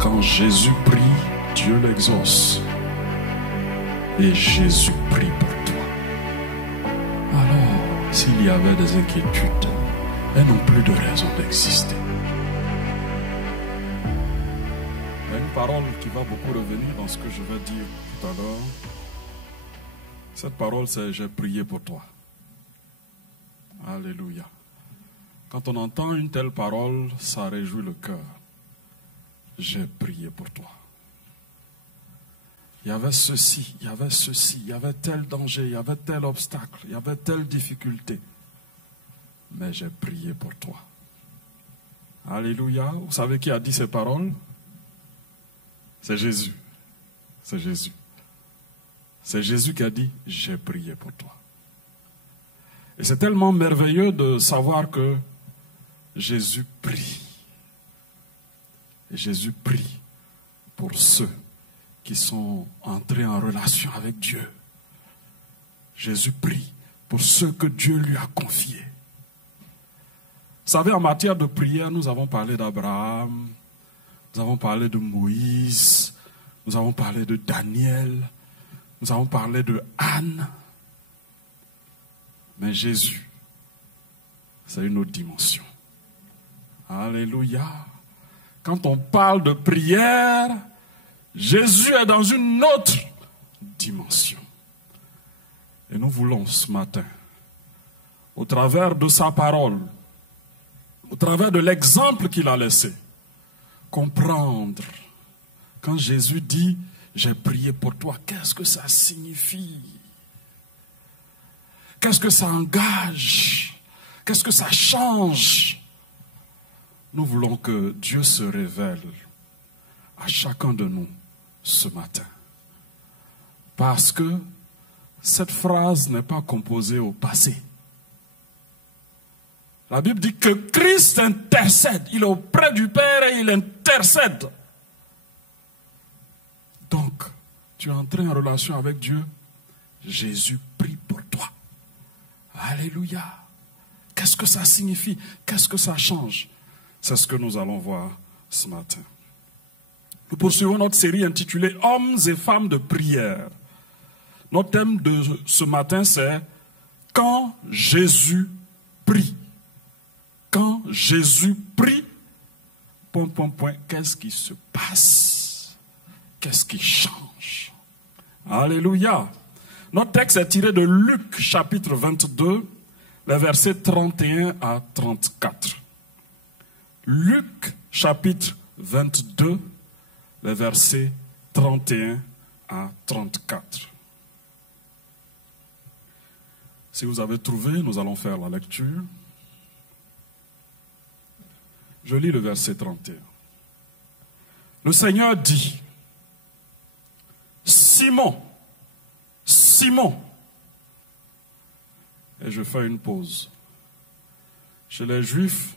Quand Jésus prie, Dieu l'exauce. Et Jésus prie pour toi. Alors, s'il y avait des inquiétudes, elles n'ont plus de raison d'exister. Il y a une parole qui va beaucoup revenir dans ce que je vais dire tout à l'heure. Cette parole, c'est « J'ai prié pour toi ». Alléluia. Quand on entend une telle parole, ça réjouit le cœur. J'ai prié pour toi. Il y avait ceci, il y avait ceci, il y avait tel danger, il y avait tel obstacle, il y avait telle difficulté. Mais j'ai prié pour toi. Alléluia. Vous savez qui a dit ces paroles? C'est Jésus. C'est Jésus. C'est Jésus qui a dit, j'ai prié pour toi. Et c'est tellement merveilleux de savoir que Jésus prie. Et Jésus prie pour ceux qui sont entrés en relation avec Dieu. Jésus prie pour ceux que Dieu lui a confiés. Vous savez, en matière de prière, nous avons parlé d'Abraham, nous avons parlé de Moïse, nous avons parlé de Daniel, nous avons parlé de Anne. Mais Jésus, c'est une autre dimension. Alléluia. Quand on parle de prière, Jésus est dans une autre dimension. Et nous voulons ce matin, au travers de sa parole, au travers de l'exemple qu'il a laissé, comprendre. Quand Jésus dit « J'ai prié pour toi », qu'est-ce que ça signifie? Qu'est-ce que ça engage? Qu'est-ce que ça change? Nous voulons que Dieu se révèle à chacun de nous ce matin. Parce que cette phrase n'est pas composée au passé. La Bible dit que Christ intercède. Il est auprès du Père et il intercède. Donc, tu es entré en relation avec Dieu. Jésus prie pour toi. Alléluia. Qu'est-ce que ça signifie? Qu'est-ce que ça change? C'est ce que nous allons voir ce matin. Nous poursuivons notre série intitulée « Hommes et femmes de prière ». Notre thème de ce matin, c'est « Quand Jésus prie ». Quand Jésus prie, qu'est-ce qui se passe? Qu'est-ce qui change? Alléluia. Notre texte est tiré de Luc chapitre 22, les versets 31 à 34. Luc chapitre 22, les versets 31 à 34. Si vous avez trouvé, nous allons faire la lecture. Je lis le verset 31. Le Seigneur dit, Simon, Simon. Et je fais une pause. Chez les Juifs,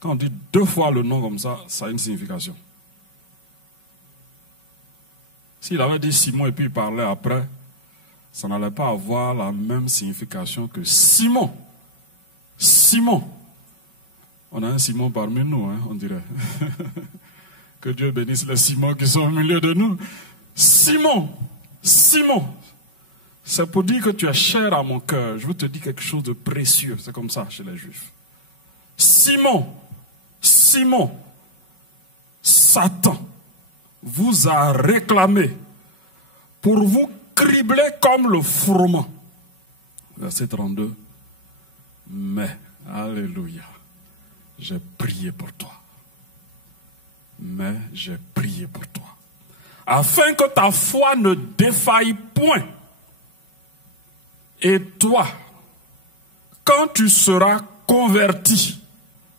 quand on dit deux fois le nom comme ça, ça a une signification. S'il avait dit Simon et puis il parlait après, ça n'allait pas avoir la même signification que Simon. Simon. On a un Simon parmi nous, hein, on dirait. Que Dieu bénisse les Simons qui sont au milieu de nous. Simon, Simon. C'est pour dire que tu es cher à mon cœur. Je veux te dire quelque chose de précieux. C'est comme ça chez les Juifs. Simon, Simon, Satan vous a réclamé pour vous cribler comme le froment. Verset 32. Mais, alléluia, j'ai prié pour toi. Mais j'ai prié pour toi. Afin que ta foi ne défaille point. Et toi, quand tu seras converti,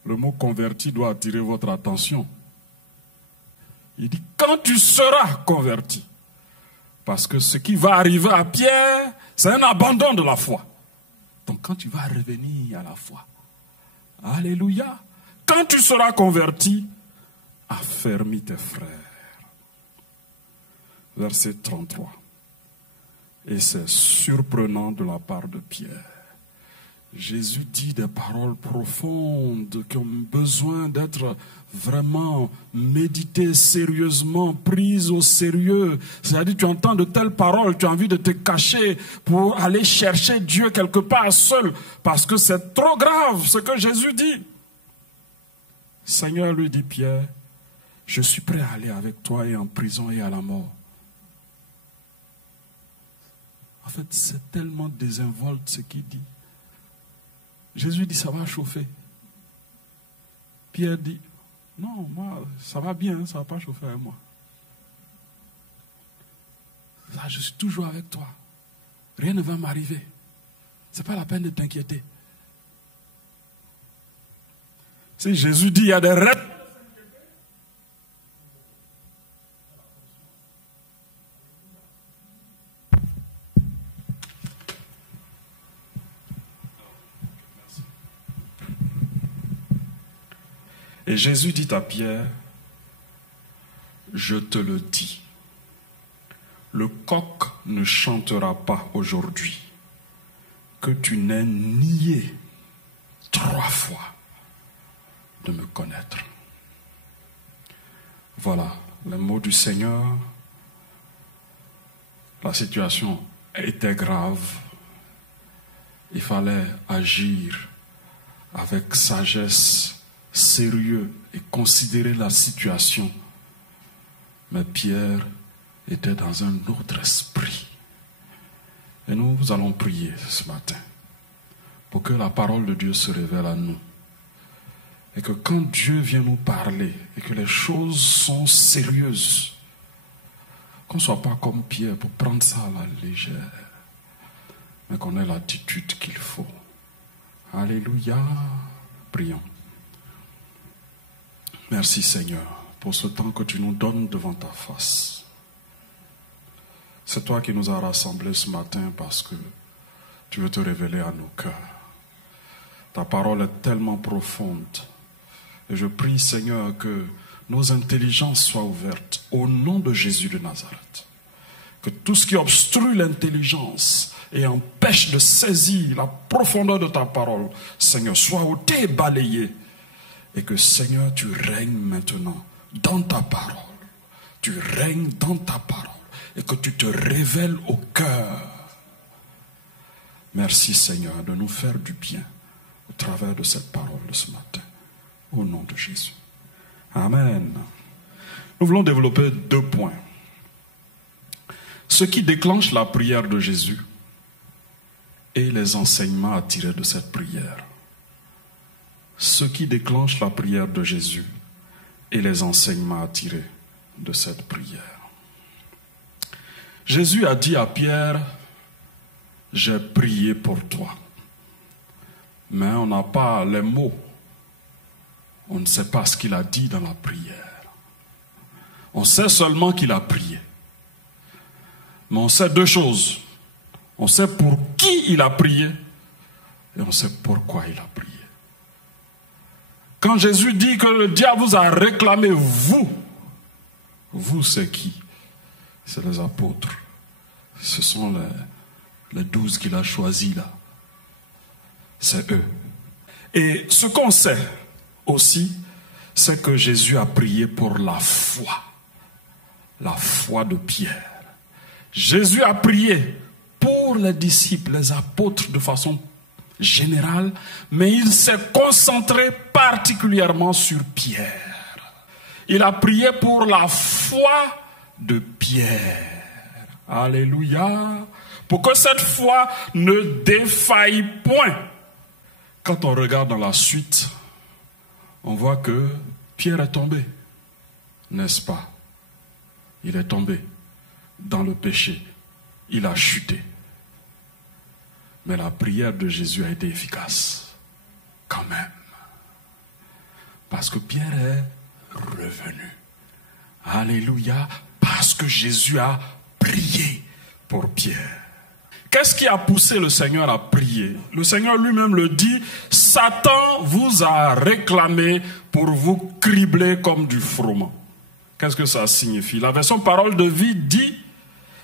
le mot converti doit attirer votre attention. Il dit, quand tu seras converti. Parce que ce qui va arriver à Pierre, c'est un abandon de la foi. Donc quand tu vas revenir à la foi, alléluia, quand tu seras converti, affermis tes frères. Verset 33. Et c'est surprenant de la part de Pierre. Jésus dit des paroles profondes qui ont besoin d'être vraiment méditées sérieusement, prises au sérieux. C'est-à-dire, tu entends de telles paroles, tu as envie de te cacher pour aller chercher Dieu quelque part seul, parce que c'est trop grave ce que Jésus dit. Seigneur lui dit, Pierre, je suis prêt à aller avec toi et en prison et à la mort. En fait, c'est tellement désinvolte ce qu'il dit. Jésus dit, ça va chauffer. Pierre dit, non, moi, ça va bien, ça ne va pas chauffer avec moi. Là, je suis toujours avec toi. Rien ne va m'arriver. Ce n'est pas la peine de t'inquiéter. Si Jésus dit, il y a des rêves. Et Jésus dit à Pierre, je te le dis, le coq ne chantera pas aujourd'hui que tu n'aies nié 3 fois de me connaître. Voilà, les mots du Seigneur. La situation était grave. Il fallait agir avec sagesse, sérieux et considérer la situation. Mais Pierre était dans un autre esprit. Et nous allons prier ce matin pour que la parole de Dieu se révèle à nous. Et que quand Dieu vient nous parler et que les choses sont sérieuses, qu'on ne soit pas comme Pierre pour prendre ça à la légère, mais qu'on ait l'attitude qu'il faut. Alléluia. Prions. Merci Seigneur pour ce temps que tu nous donnes devant ta face. C'est toi qui nous as rassemblés ce matin parce que tu veux te révéler à nos cœurs. Ta parole est tellement profonde. Et je prie Seigneur que nos intelligences soient ouvertes au nom de Jésus de Nazareth. Que tout ce qui obstrue l'intelligence et empêche de saisir la profondeur de ta parole, Seigneur, soit ôté et balayé. Et que, Seigneur, tu règnes maintenant dans ta parole. Tu règnes dans ta parole. Et que tu te révèles au cœur. Merci, Seigneur, de nous faire du bien au travers de cette parole de ce matin. Au nom de Jésus. Amen. Nous voulons développer 2 points. Ce qui déclenche la prière de Jésus et les enseignements à tirer de cette prière. Ce qui déclenche la prière de Jésus et les enseignements à tirer de cette prière. Jésus a dit à Pierre, j'ai prié pour toi. Mais on n'a pas les mots. On ne sait pas ce qu'il a dit dans la prière. On sait seulement qu'il a prié. Mais on sait 2 choses. On sait pour qui il a prié et on sait pourquoi il a prié. Quand Jésus dit que le diable vous a réclamé, vous c'est qui? C'est les apôtres. Ce sont les 12 qu'il a choisis là. C'est eux. Et ce qu'on sait aussi, c'est que Jésus a prié pour la foi de Pierre. Jésus a prié pour les disciples, les apôtres de façon générale, mais il s'est concentré particulièrement sur Pierre. Il a prié pour la foi de Pierre. Alléluia. Pour que cette foi ne défaille point. Quand on regarde dans la suite, on voit que Pierre est tombé, n'est-ce pas? Il est tombé dans le péché. Il a chuté. Mais la prière de Jésus a été efficace, quand même. Parce que Pierre est revenu. Alléluia. Parce que Jésus a prié pour Pierre. Qu'est-ce qui a poussé le Seigneur à prier? Le Seigneur lui-même le dit, Satan vous a réclamé pour vous cribler comme du froment. Qu'est-ce que ça signifie? La version Parole de vie dit,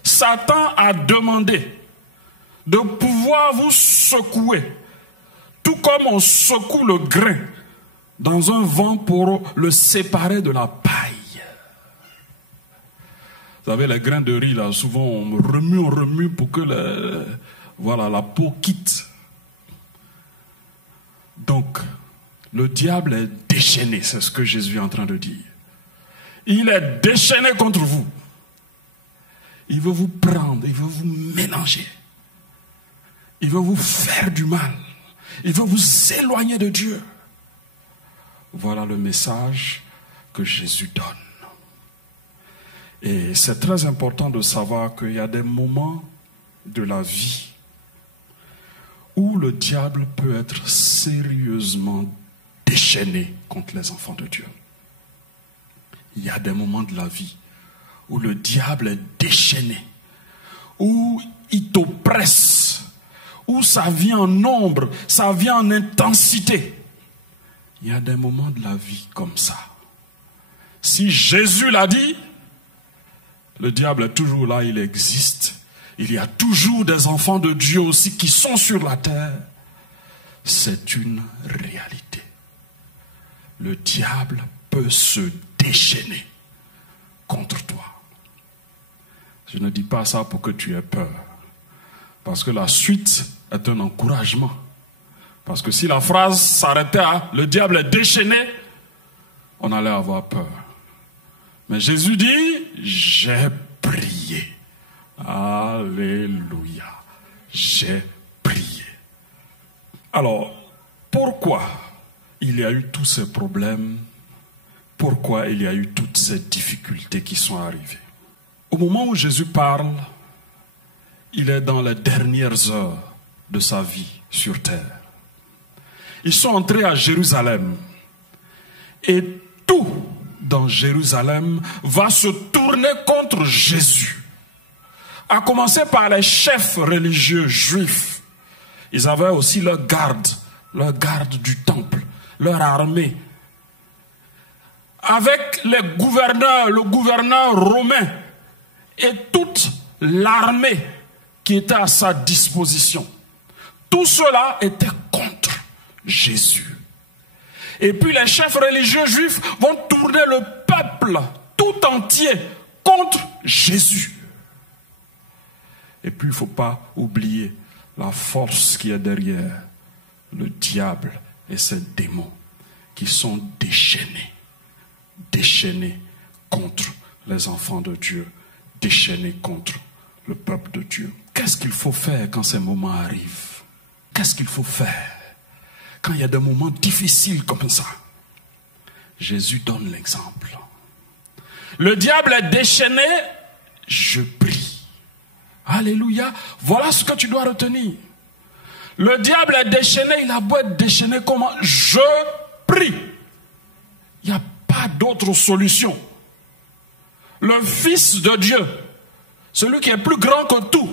Satan a demandé de pouvoir vous secouer, tout comme on secoue le grain dans un vent pour le séparer de la paille. Vous savez, les grains de riz, là, souvent on remue pour que la peau quitte. Donc, le diable est déchaîné, c'est ce que Jésus est en train de dire. Il est déchaîné contre vous. Il veut vous prendre, il veut vous mélanger. Il veut vous faire du mal. Il veut vous éloigner de Dieu. Voilà le message que Jésus donne. Et c'est très important de savoir qu'il y a des moments de la vie où le diable peut être sérieusement déchaîné contre les enfants de Dieu. Il y a des moments de la vie où le diable est déchaîné, où il t'oppresse, où ça vient en nombre, ça vient en intensité. Il y a des moments de la vie comme ça. Si Jésus l'a dit, le diable est toujours là, il existe. Il y a toujours des enfants de Dieu aussi qui sont sur la terre. C'est une réalité. Le diable peut se déchaîner contre toi. Je ne dis pas ça pour que tu aies peur. Parce que la suite est un encouragement. Parce que si la phrase s'arrêtait à « le diable est déchaîné », on allait avoir peur. Mais Jésus dit « j'ai prié ». Alléluia. J'ai prié. Alors, pourquoi il y a eu tous ces problèmes? Pourquoi il y a eu toutes ces difficultés qui sont arrivées? Au moment où Jésus parle, il est dans les dernières heures de sa vie sur terre. Ils sont entrés à Jérusalem. Et tout dans Jérusalem va se tourner contre Jésus. À commencer par les chefs religieux juifs. Ils avaient aussi leur garde du temple, leur armée. Avec le gouverneur romain et toute l'armée qui était à sa disposition. Tout cela était contre Jésus. Et puis les chefs religieux juifs vont tourner le peuple tout entier contre Jésus. Et puis il ne faut pas oublier la force qui est derrière le diable et ses démons qui sont déchaînés contre les enfants de Dieu, déchaînés contre le peuple de Dieu. Qu'est-ce qu'il faut faire quand ces moments arrivent? Qu'est-ce qu'il faut faire quand il y a des moments difficiles comme ça? Jésus donne l'exemple. Le diable est déchaîné, je prie. Alléluia. Voilà ce que tu dois retenir. Le diable est déchaîné, il a beau être déchaîné comment? Je prie. Il n'y a pas d'autre solution. Le Fils de Dieu, celui qui est plus grand que tout,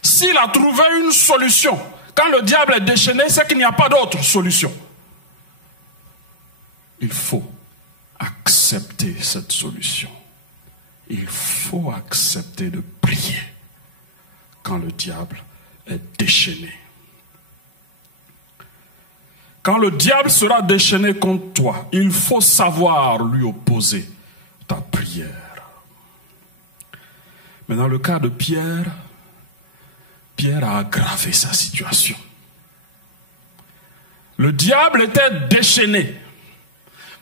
s'il a trouvé une solution, quand le diable est déchaîné, c'est qu'il n'y a pas d'autre solution. Il faut accepter cette solution. Il faut accepter de prier quand le diable est déchaîné. Quand le diable sera déchaîné contre toi, il faut savoir lui opposer ta prière. Mais dans le cas de Pierre, Pierre a aggravé sa situation. Le diable était déchaîné.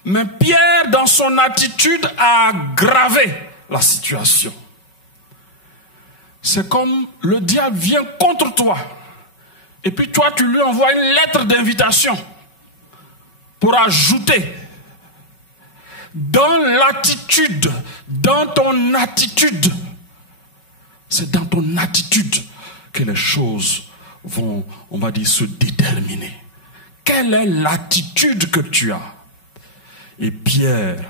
Mais Pierre, dans son attitude, a aggravé la situation. C'est comme le diable vient contre toi. Et puis toi, tu lui envoies une lettre d'invitation pour ajouter dans l'attitude, dans ton attitude. C'est dans ton attitude que les choses vont, on va dire, se déterminer. Quelle est l'attitude que tu as? Et Pierre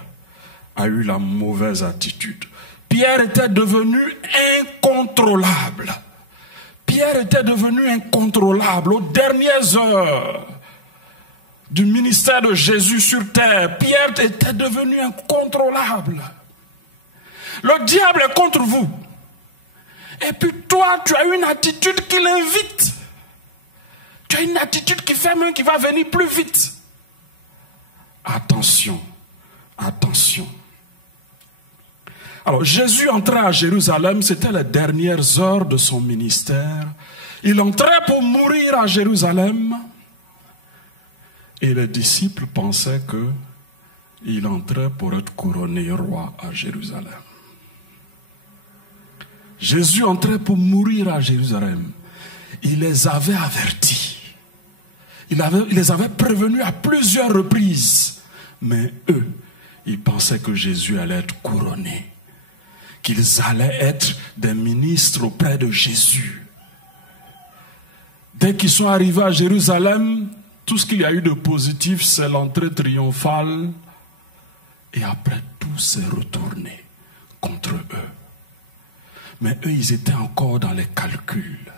a eu la mauvaise attitude. Pierre était devenu incontrôlable. Pierre était devenu incontrôlable aux dernières heures du ministère de Jésus sur terre. Pierre était devenu incontrôlable. Le diable est contre vous. Et puis toi, tu as une attitude qui l'invite. Tu as une attitude qui fait même qu'il va venir plus vite. Attention, attention. Alors Jésus entrait à Jérusalem, c'était les dernières heures de son ministère. Il entrait pour mourir à Jérusalem. Et les disciples pensaient qu'il entrait pour être couronné roi à Jérusalem. Jésus entrait pour mourir à Jérusalem. Il les avait avertis. Il les avait prévenus à plusieurs reprises. Mais eux, ils pensaient que Jésus allait être couronné. Qu'ils allaient être des ministres auprès de Jésus. Dès qu'ils sont arrivés à Jérusalem, tout ce qu'il y a eu de positif, c'est l'entrée triomphale. Et après, tout s'est retourné contre eux. Mais eux, ils étaient encore dans les calculs.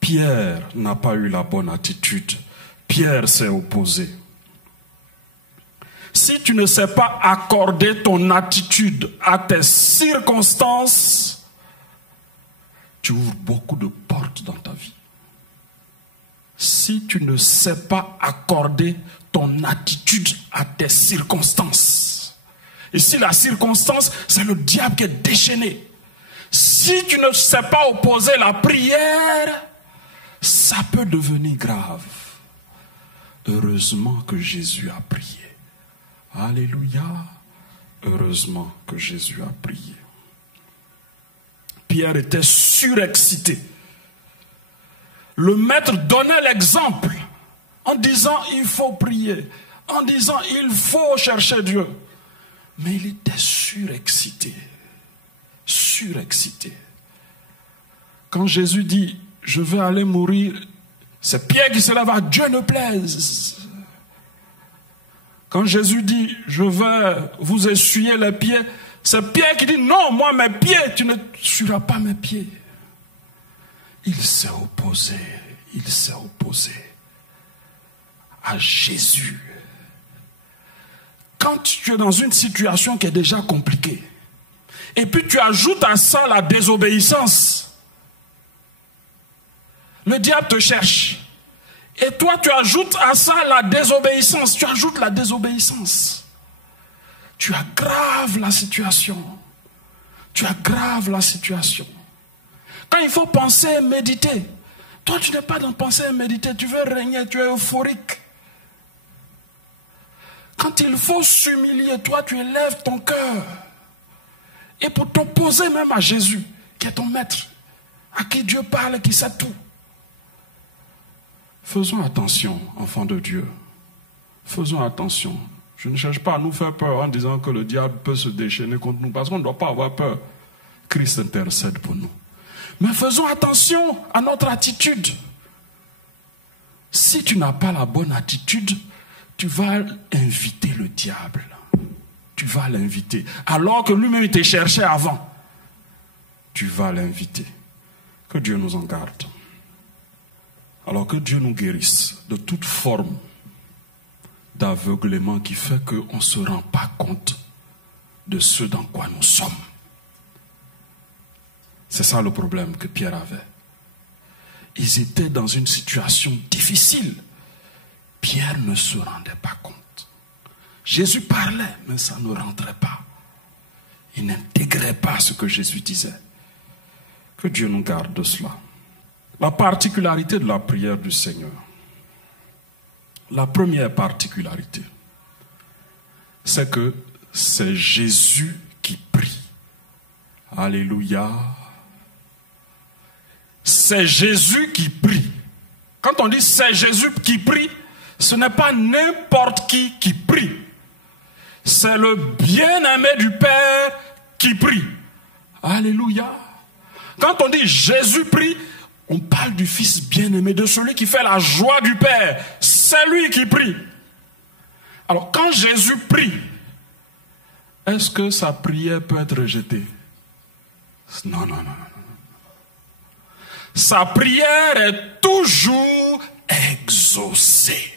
Pierre n'a pas eu la bonne attitude. Pierre s'est opposé. Si tu ne sais pas accorder ton attitude à tes circonstances, tu ouvres beaucoup de portes dans ta vie. Si tu ne sais pas accorder ton attitude à tes circonstances, et si la circonstance, c'est le diable qui est déchaîné, si tu ne sais pas opposer la prière, ça peut devenir grave. Heureusement que Jésus a prié. Alléluia. Heureusement que Jésus a prié. Pierre était surexcité. Le maître donnait l'exemple en disant il faut prier, en disant il faut chercher Dieu. Mais il était surexcité. Surexcité. Quand Jésus dit je vais aller mourir, c'est Pierre qui se lève à Dieu ne plaise. Quand Jésus dit je vais vous essuyer les pieds, c'est Pierre qui dit non, moi mes pieds, tu ne essuieras pas mes pieds. Il s'est opposé à Jésus. Quand tu es dans une situation qui est déjà compliquée, et puis tu ajoutes à ça la désobéissance, le diable te cherche. Et toi, tu ajoutes à ça la désobéissance. Tu ajoutes la désobéissance. Tu aggraves la situation. Tu aggraves la situation. Quand il faut penser et méditer, toi, tu n'es pas dans penser et méditer. Tu veux régner, tu es euphorique. Quand il faut s'humilier, toi, tu élèves ton cœur. Et pour t'opposer même à Jésus, qui est ton maître, à qui Dieu parle, qui sait tout. Faisons attention, enfants de Dieu. Faisons attention. Je ne cherche pas à nous faire peur en disant que le diable peut se déchaîner contre nous, parce qu'on ne doit pas avoir peur. Christ intercède pour nous. Mais faisons attention à notre attitude. Si tu n'as pas la bonne attitude, tu vas inviter le diable. Tu vas l'inviter. Alors que lui-même il t'a cherché avant. Tu vas l'inviter. Que Dieu nous en garde. Alors que Dieu nous guérisse de toute forme d'aveuglement qui fait qu'on ne se rend pas compte de ce dans quoi nous sommes. C'est ça le problème que Pierre avait. Ils étaient dans une situation difficile. Pierre ne se rendait pas compte. Jésus parlait, mais ça ne rentrait pas. Il n'intégrait pas ce que Jésus disait. Que Dieu nous garde de cela. La particularité de la prière du Seigneur. La première particularité, c'est que c'est Jésus qui prie. Alléluia. C'est Jésus qui prie. Quand on dit c'est Jésus qui prie, ce n'est pas n'importe qui prie. C'est le bien-aimé du Père qui prie. Alléluia. Quand on dit Jésus prie, on parle du Fils bien-aimé, de celui qui fait la joie du Père. C'est lui qui prie. Alors, quand Jésus prie, est-ce que sa prière peut être rejetée? Non. Sa prière est toujours exaucée.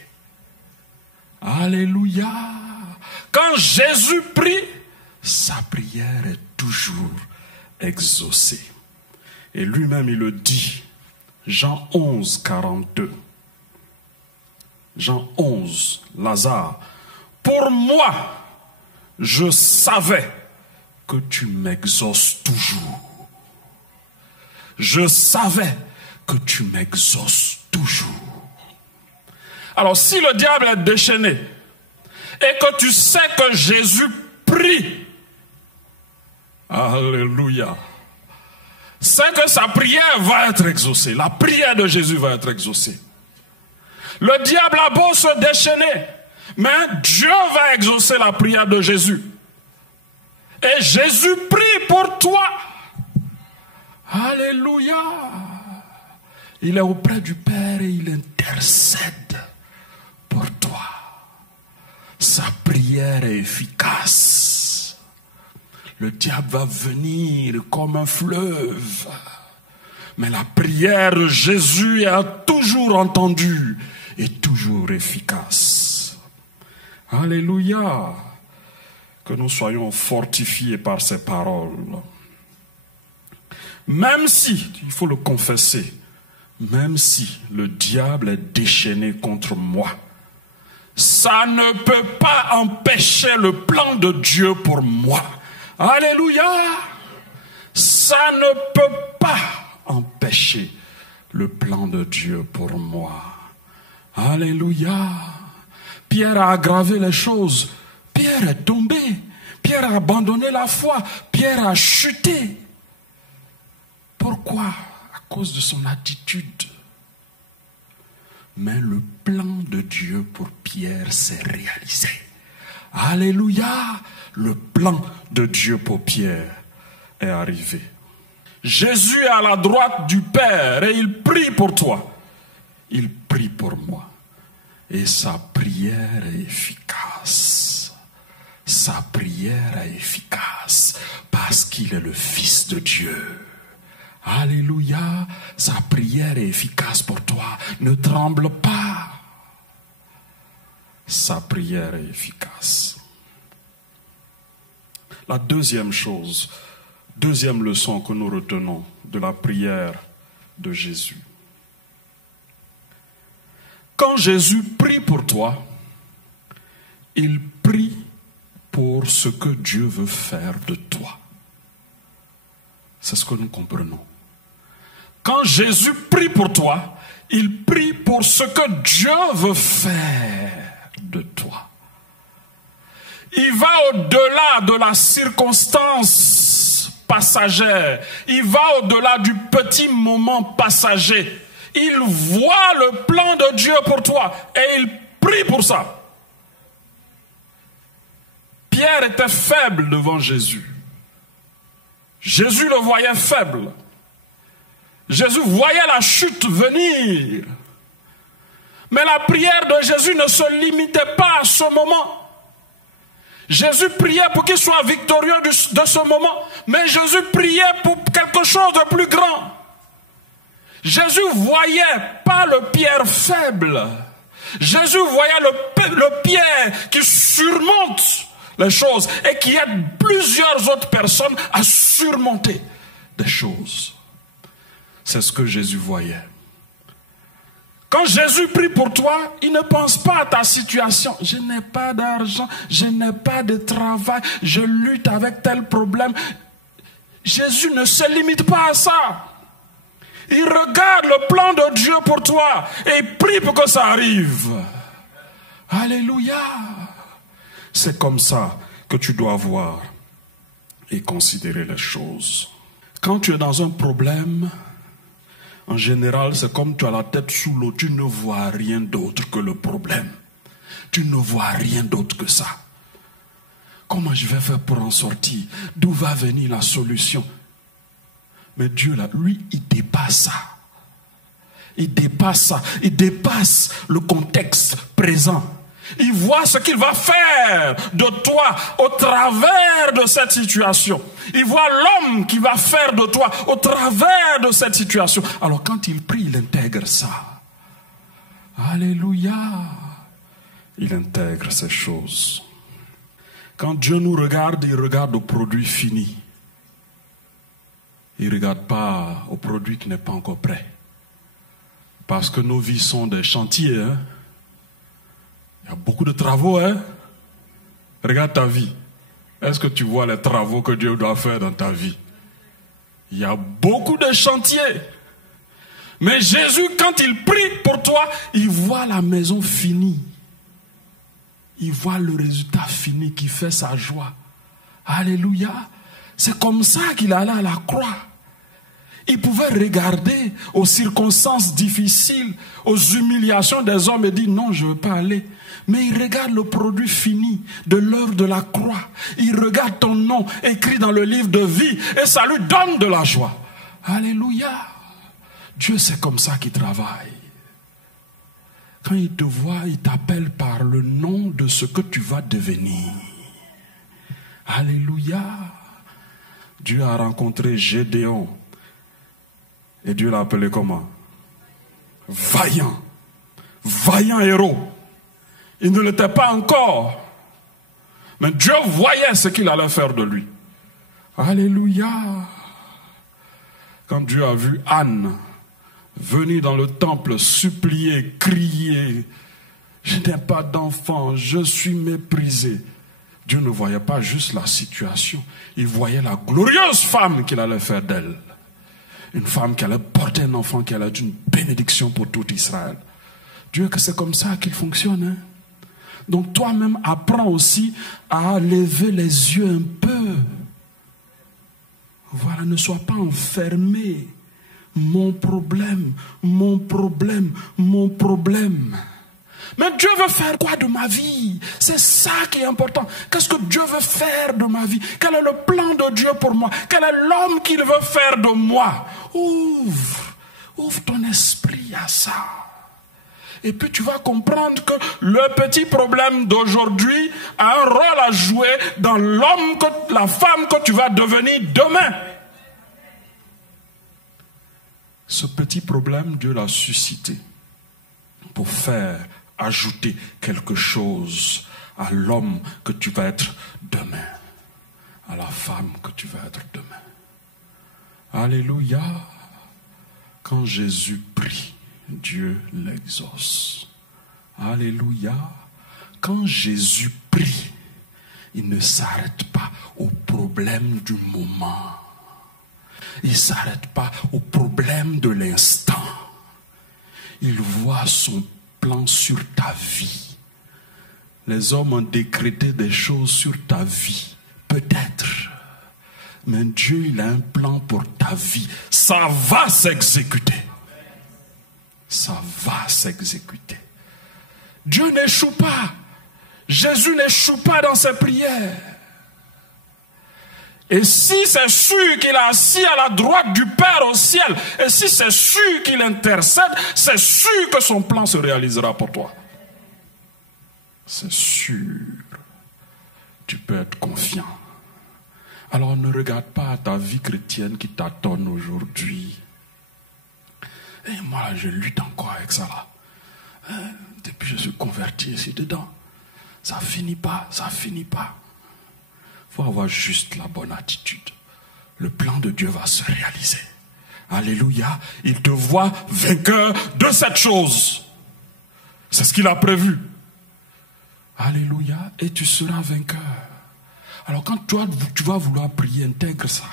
Alléluia. Quand Jésus prie, sa prière est toujours exaucée. Et lui-même, il le dit Jean 11, 42. Jean 11, Lazare. Pour moi, je savais que tu m'exauces toujours. Je savais que tu m'exauces toujours. Alors si le diable est déchaîné et que tu sais que Jésus prie, alléluia, c'est que sa prière va être exaucée. La prière de Jésus va être exaucée. Le diable a beau se déchaîner, mais Dieu va exaucer la prière de Jésus. Et Jésus prie pour toi. Alléluia. Il est auprès du Père et il intercède pour toi. Sa prière est efficace. Le diable va venir comme un fleuve. Mais la prière de Jésus est toujours entendue et toujours efficace. Alléluia. Que nous soyons fortifiés par ces paroles. Même si, il faut le confesser, même si le diable est déchaîné contre moi, ça ne peut pas empêcher le plan de Dieu pour moi. Alléluia. Ça ne peut pas empêcher le plan de Dieu pour moi. Alléluia. Pierre a aggravé les choses. Pierre est tombé. Pierre a abandonné la foi. Pierre a chuté. Pourquoi? À cause de son attitude. Mais le plan de Dieu pour Pierre s'est réalisé. Alléluia. Le plan de Dieu pour Pierre est arrivé. Jésus est à la droite du Père et il prie pour toi. Il prie pour moi. Et sa prière est efficace. Sa prière est efficace parce qu'il est le Fils de Dieu. Alléluia. Sa prière est efficace pour toi. Ne tremble pas. Sa prière est efficace. La deuxième chose, deuxième leçon que nous retenons de la prière de Jésus. Quand Jésus prie pour toi, il prie pour ce que Dieu veut faire de toi. C'est ce que nous comprenons. Quand Jésus prie pour toi, il prie pour ce que Dieu veut faire de toi. Il va au-delà de la circonstance passagère. Il va au-delà du petit moment passager. Il voit le plan de Dieu pour toi et il prie pour ça. Pierre était faible devant Jésus. Jésus le voyait faible. Jésus voyait la chute venir. Mais la prière de Jésus ne se limitait pas à ce moment. Jésus priait pour qu'il soit victorieux de ce moment. Mais Jésus priait pour quelque chose de plus grand. Jésus voyait pas le Pierre faible. Jésus voyait le Pierre qui surmonte les choses et qui aide plusieurs autres personnes à surmonter des choses. C'est ce que Jésus voyait. Quand Jésus prie pour toi, il ne pense pas à ta situation. Je n'ai pas d'argent, je n'ai pas de travail, je lutte avec tel problème. Jésus ne se limite pas à ça. Il regarde le plan de Dieu pour toi et il prie pour que ça arrive. Alléluia. C'est comme ça que tu dois voir et considérer les choses. Quand tu es dans un problème, en général, c'est comme tu as la tête sous l'eau, tu ne vois rien d'autre que le problème. Tu ne vois rien d'autre que ça. Comment je vais faire pour en sortir? D'où va venir la solution? Mais Dieu, là, lui, il dépasse ça. Il dépasse ça. Il dépasse le contexte présent. Il voit ce qu'il va faire de toi au travers de cette situation. Il voit l'homme qui va faire de toi au travers de cette situation. Alors quand il prie, il intègre ça. Alléluia. Il intègre ces choses. Quand Dieu nous regarde, il regarde au produit fini. Il ne regarde pas au produit qui n'est pas encore prêt. Parce que nos vies sont des chantiers. Hein? Il y a beaucoup de travaux. Hein? Regarde ta vie. Est-ce que tu vois les travaux que Dieu doit faire dans ta vie? Il y a beaucoup de chantiers. Mais Jésus, quand il prie pour toi, il voit la maison finie. Il voit le résultat fini qui fait sa joie. Alléluia. C'est comme ça qu'il allait à la croix. Il pouvait regarder aux circonstances difficiles, aux humiliations des hommes et dire non, je ne veux pas aller. Mais il regarde le produit fini de l'œuvre de la croix. Il regarde ton nom écrit dans le livre de vie et ça lui donne de la joie. Alléluia. Dieu, c'est comme ça qu'il travaille. Quand il te voit, il t'appelle par le nom de ce que tu vas devenir. Alléluia. Dieu a rencontré Gédéon. Et Dieu l'a appelé comment? Vaillant. Vaillant héros. Il ne l'était pas encore. Mais Dieu voyait ce qu'il allait faire de lui. Alléluia. Quand Dieu a vu Anne venir dans le temple supplier, crier, je n'ai pas d'enfant, je suis méprisé. Dieu ne voyait pas juste la situation. Il voyait la glorieuse femme qu'il allait faire d'elle. Une femme qui allait porter un enfant qui allait être une bénédiction pour tout Israël. Dieu, que c'est comme ça qu'il fonctionne. Hein? Donc toi-même, apprends aussi à lever les yeux un peu. Voilà, ne sois pas enfermé. Mon problème, mon problème, mon problème. Mais Dieu veut faire quoi de ma vie? C'est ça qui est important. Qu'est-ce que Dieu veut faire de ma vie? Quel est le plan de Dieu pour moi? Quel est l'homme qu'il veut faire de moi? Ouvre ton esprit à ça. Et puis tu vas comprendre que le petit problème d'aujourd'hui a un rôle à jouer dans l'homme, la femme que tu vas devenir demain. Ce petit problème, Dieu l'a suscité pour ajouter quelque chose à l'homme que tu vas être demain, à la femme que tu vas être demain. Alléluia. Quand Jésus prie, Dieu l'exauce. Alléluia. Quand Jésus prie, il ne s'arrête pas au problème du moment. Il ne s'arrête pas au problème de l'instant. Il voit son plan sur ta vie. Les hommes ont décrété des choses sur ta vie. Peut-être. Mais Dieu, il a un plan pour ta vie. Ça va s'exécuter. Ça va s'exécuter. Dieu n'échoue pas. Jésus n'échoue pas dans ses prières. Et si c'est sûr qu'il est assis à la droite du Père au ciel, et si c'est sûr qu'il intercède, c'est sûr que son plan se réalisera pour toi. C'est sûr. Tu peux être confiant. Alors ne regarde pas ta vie chrétienne qui t'attend aujourd'hui. Et moi, je lutte encore avec ça là. Depuis que je suis converti ici dedans. Ça finit pas, ça finit pas. Il faut avoir juste la bonne attitude. Le plan de Dieu va se réaliser. Alléluia. Il te voit vainqueur de cette chose. C'est ce qu'il a prévu. Alléluia. Et tu seras vainqueur. Alors quand toi, tu vas vouloir prier, intègre ça.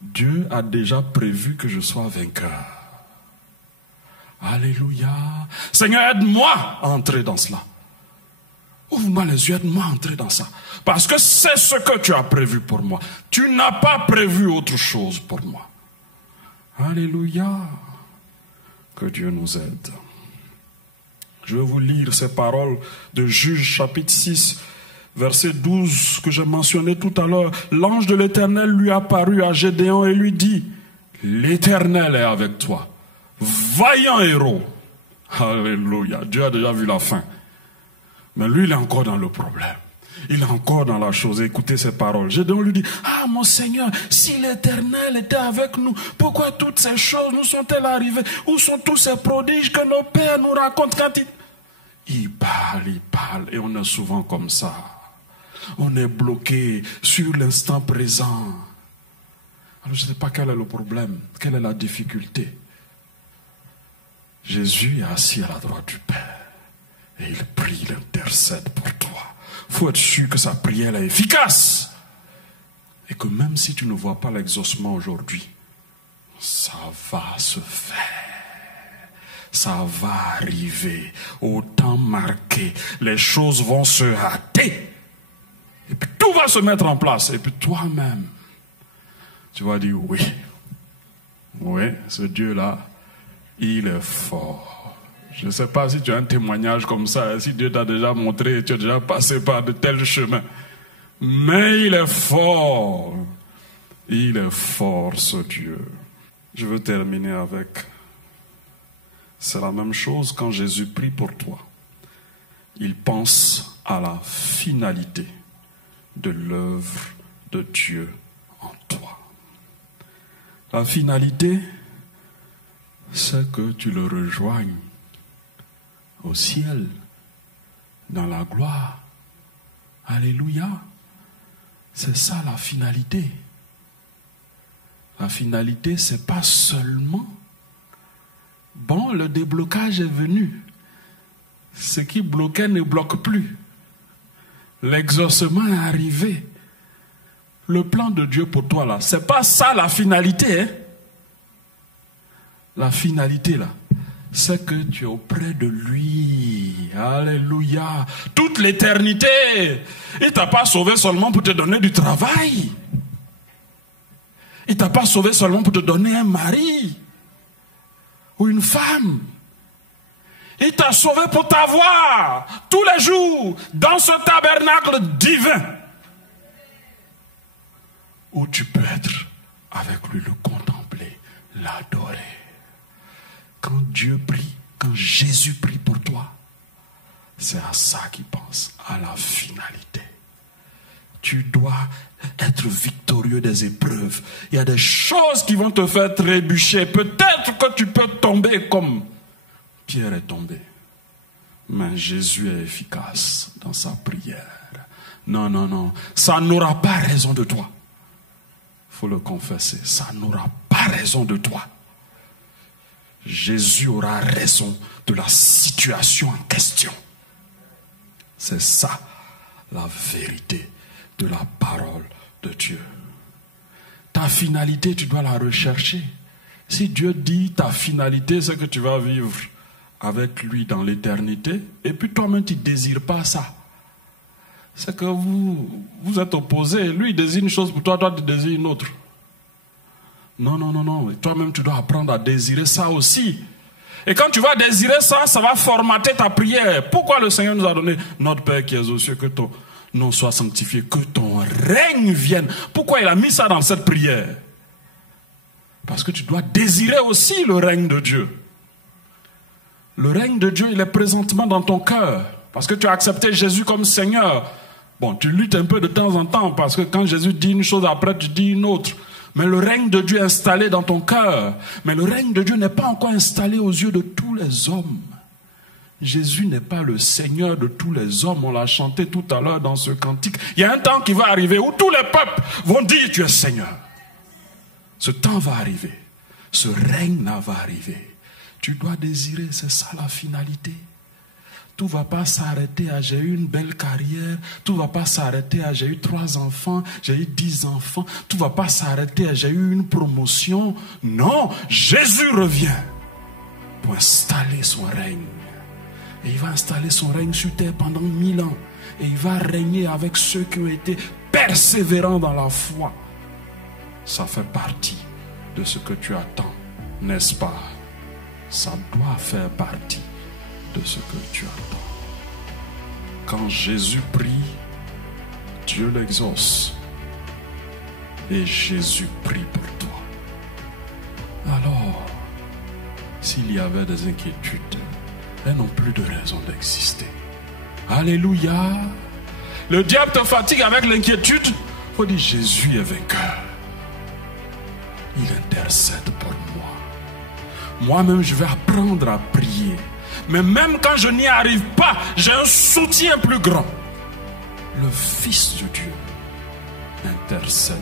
Dieu a déjà prévu que je sois vainqueur. Alléluia. Seigneur, aide-moi à entrer dans cela. Ouvre-moi les yeux, aide-moi à entrer dans ça. Parce que c'est ce que tu as prévu pour moi. Tu n'as pas prévu autre chose pour moi. Alléluia. Que Dieu nous aide. Je vais vous lire ces paroles de Juges chapitre 6, verset 12 que j'ai mentionné tout à l'heure. L'ange de l'Éternel lui apparut à Gédéon et lui dit, l'Éternel est avec toi. Vaillant héros. Alléluia. Dieu a déjà vu la fin. Mais lui, il est encore dans le problème. Il est encore dans la chose. Écoutez ces paroles. Gédéon lui dit, ah mon Seigneur, si l'Éternel était avec nous, pourquoi toutes ces choses nous sont-elles arrivées? Où sont tous ces prodiges que nos pères nous racontent quand il parle, et on est souvent comme ça. On est bloqué sur l'instant présent. Alors je ne sais pas quel est le problème, quelle est la difficulté. Jésus est assis à la droite du Père. Et il prie, il intercède pour toi. Il faut être sûr que sa prière est efficace. Et que même si tu ne vois pas l'exaucement aujourd'hui, ça va se faire. Ça va arriver au temps marqué. Les choses vont se hâter. Et puis tout va se mettre en place. Et puis toi-même, tu vas dire oui. Oui, ce Dieu-là, il est fort. Je ne sais pas si tu as un témoignage comme ça, si Dieu t'a déjà montré, tu as déjà passé par de tels chemins. Mais il est fort. Il est fort, ce Dieu. Je veux terminer avec... C'est la même chose quand Jésus prie pour toi. Il pense à la finalité de l'œuvre de Dieu en toi. La finalité, c'est que tu le rejoignes au ciel, dans la gloire. Alléluia. C'est ça la finalité. La finalité, c'est pas seulement... Bon, le déblocage est venu. Ce qui bloquait ne bloque plus. L'exaucement est arrivé. Le plan de Dieu pour toi, là, c'est pas ça la finalité. Hein? La finalité, là, c'est que tu es auprès de lui. Alléluia. Toute l'éternité. Il ne t'a pas sauvé seulement pour te donner du travail. Il ne t'a pas sauvé seulement pour te donner un mari ou une femme. Il t'a sauvé pour t'avoir tous les jours dans ce tabernacle divin où tu peux être avec lui, le contempler, l'adorer. Quand Dieu prie, quand Jésus prie pour toi, c'est à ça qu'il pense, à la finalité. Tu dois être victorieux des épreuves. Il y a des choses qui vont te faire trébucher. Peut-être que tu peux tomber comme Pierre est tombé. Mais Jésus est efficace dans sa prière. Non, non, non. Ça n'aura pas raison de toi. Il faut le confesser. Ça n'aura pas raison de toi. Jésus aura raison de la situation en question. C'est ça la vérité de la parole de Dieu. Ta finalité, tu dois la rechercher. Si Dieu dit ta finalité, c'est que tu vas vivre avec lui dans l'éternité, et puis toi-même tu ne désires pas ça. C'est que vous êtes opposés. Lui il désire une chose pour toi, toi tu désires une autre. Non, non, non, non. Toi-même tu dois apprendre à désirer ça aussi. Et quand tu vas désirer ça, ça va formater ta prière. Pourquoi le Seigneur nous a donné notre Père qui est aux cieux, que ton nom soit sanctifié, que ton règne vienne. Pourquoi il a mis ça dans cette prière? Parce que tu dois désirer aussi le règne de Dieu. Le règne de Dieu, il est présentement dans ton cœur. Parce que tu as accepté Jésus comme Seigneur. Bon, tu luttes un peu de temps en temps, parce que quand Jésus dit une chose, après tu dis une autre. Mais le règne de Dieu est installé dans ton cœur. Mais le règne de Dieu n'est pas encore installé aux yeux de tous les hommes. Jésus n'est pas le Seigneur de tous les hommes. On l'a chanté tout à l'heure dans ce cantique. Il y a un temps qui va arriver où tous les peuples vont dire tu es Seigneur. Ce temps va arriver. Ce règne va arriver. Tu dois désirer, c'est ça la finalité. Tout ne va pas s'arrêter à j'ai eu une belle carrière. Tout ne va pas s'arrêter à j'ai eu 3 enfants, j'ai eu 10 enfants. Tout ne va pas s'arrêter à j'ai eu une promotion. Non, Jésus revient pour installer son règne. Et il va installer son règne sur terre pendant 1000 ans. Et il va régner avec ceux qui ont été persévérants dans la foi. Ça fait partie de ce que tu attends, n'est-ce pas? Ça doit faire partie de ce que tu attends. Quand Jésus prie, Dieu l'exauce. Et Jésus prie pour toi. Alors, s'il y avait des inquiétudes, elles n'ont plus de raison d'exister. Alléluia. Le diable te fatigue avec l'inquiétude. Il faut dire Jésus est vainqueur. Il intercède pour moi. Moi-même, je vais apprendre à prier. Mais même quand je n'y arrive pas, j'ai un soutien plus grand. Le Fils de Dieu intercède